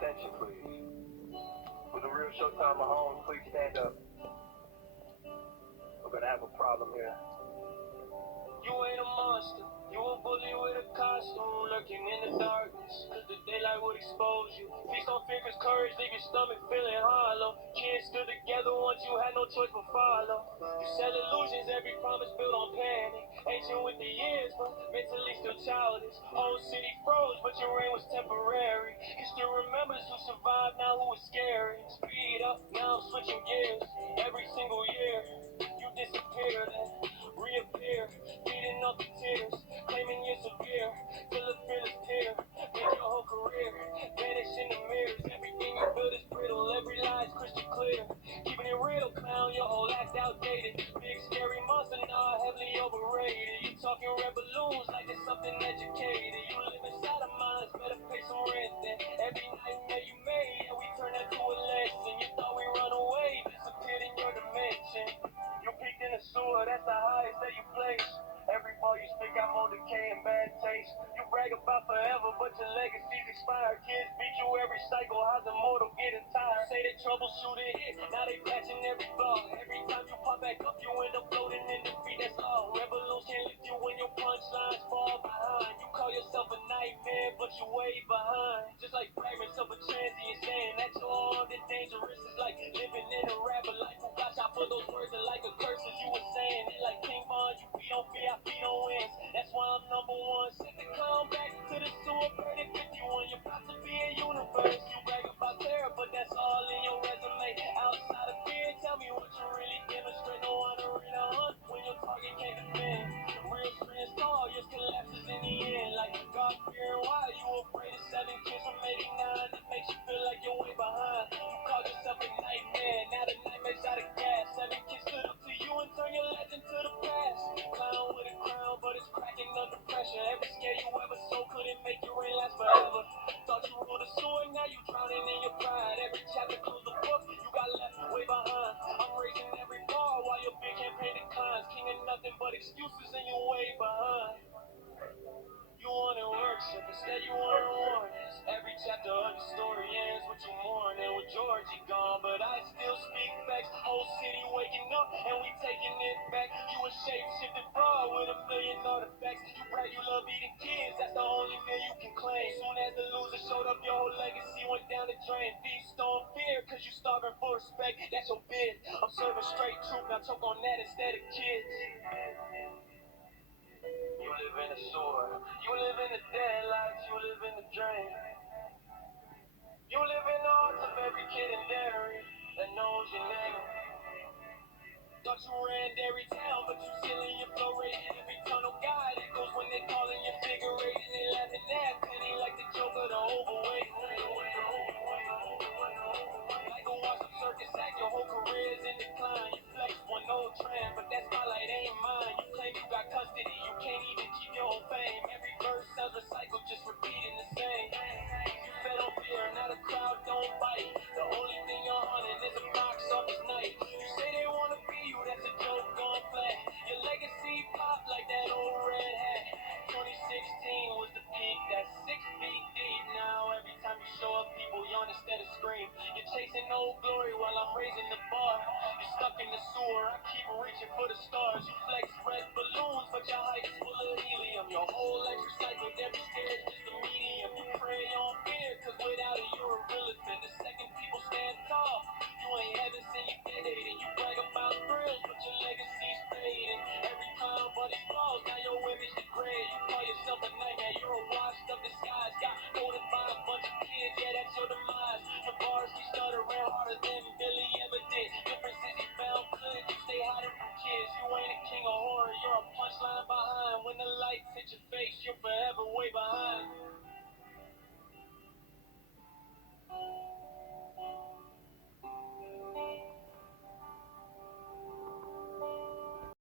attention, please. With the real Showtime Mahomes, please stand up. We're gonna have a problem here. You ain't a monster, you a bully with a costume, lurking in the darkness, cause the daylight would expose you. Feast on fear cause courage leave your stomach feeling hollow. Kids stood together once you had no choice but follow. You sell illusions, every promise built on panic. Ancient with the years, but mentally still childish. Whole city froze, but your reign was temporary. History remembers who survived, now who was scary. Speed up, now I'm switching gears. Every single year, you disappear, then reappear. Feedin off the tears, claiming you're severe. Till the feelin tear, make your whole career. Vanish in the mirrors, everything you build is brittle. Every lie's crystal clear. Keeping it real, clown, your whole act outdated. Big scary monster, now heavily overrated. You talking red balloons like it's something educated. You live inside of minds, better pay some rent then. Every nightmare you made, yeah, we turned that to a lesson. You thought we run away, disappeared in your dimension. You peaked in the sewer, that's the highest that you place. Every ball you spit got more decay and bad taste. You brag about forever, but your legacy's expired. Kids beat you every cycle, how's the mortal getting tired? Say they troubleshooting hit, now they patching every flaw. Every time you pop back up, you end up floating in defeat, that's all. Revolution lift you when your punchlines fall behind. You call yourself a nightmare, but you way behind. Just like fragments of a transient saying that you're armed and dangerous. It's like living in a rapper life who got shot for those words are like a curse as you were saying it like King Von, you feed on fear, I feed on wins. That's why I'm number one. Send the clown back to the sewer, burning 51. You're about to be a universe. You brag about terror, but that's all in your resume. Outside of fear, tell me what you really demonstrate. No honor in a hunt when your target can't defend. Real strength tall, yours collapses in the end. Like God fearing why you afraid of 7 kids from 89. That makes you feel like you're way behind. You call yourself a nightmare, now the nightmare's out of gas. 7 kids stood up to you and turn your legend to the past. Clown with a crown, but it's cracking under pressure. Every scare you ever sold couldn't make your reign last forever. Thought you ruled a sword, now you drowning in your pride. Every chapter closed the book, you got left way behind. I'm raising every bar while your big campaign declines. King of nothing but excuses and you're way behind. You wanted worship, instead you wanted warnings. Every chapter of your story ends with you mourning. With Georgie gone, but I still speak facts. Whole city waking up and we taking it back. You a shape-shifted fraud with 1,000,000 artifacts. You brag you love eating kids, that's the only meal you can claim. Soon as the loser showed up, your whole legacy went down the drain. Feast on fear, cause you starving for respect. That's your bid. I'm serving straight truth, now choke on that instead of kids. You live in a sewer, you live in the dead lights, you live in the drain. You live in the hearts of every kid in Derry that knows your name. Thought you ran Derry town, but you still in your flow rating. Every tunnel guide echoes when they calling your figure rating. They laughing at Penny like the Joker, the overweight. Like a washed-up circus act, your whole career's in decline. You flex one old trend, but that spotlight ain't mine. You claim you got custody, you can't even keep your own fame. Every verse sounds recycled, just repeating the same. You fed on fear, now the crowd don't bite. The only thing you're hunting is a box office night. You say they wanna be you, that's a joke gone flat. Your legacy pop like that old red hat. 2016 was the peak, that's 6 feet deep. Now every time you show up, people yawn instead of scream. You're chasing old glory while I'm raising the bar. You're stuck in the sewer, I keep reaching for the stars. You flex red balloons, but your height is full of helium. Your whole life recycled, every scare is just a medium. You prey on fear, cause without it you're irrelevant. The second people stand tall, you ain't heaven sent, you dating. You brag about thrills, but your legacy's fading. Every clown but it falls, now your image degrades. You call yourself a nightmare, you're a washed up disguise. Got molded by a bunch of kids, yeah that's your demise. Your bars be stuttering harder than Billy ever did. Difference is you found good, you stay hiding from kids. You ain't a king of horror, you're a punchline behind. When the lights hit your face, you're forever way behind.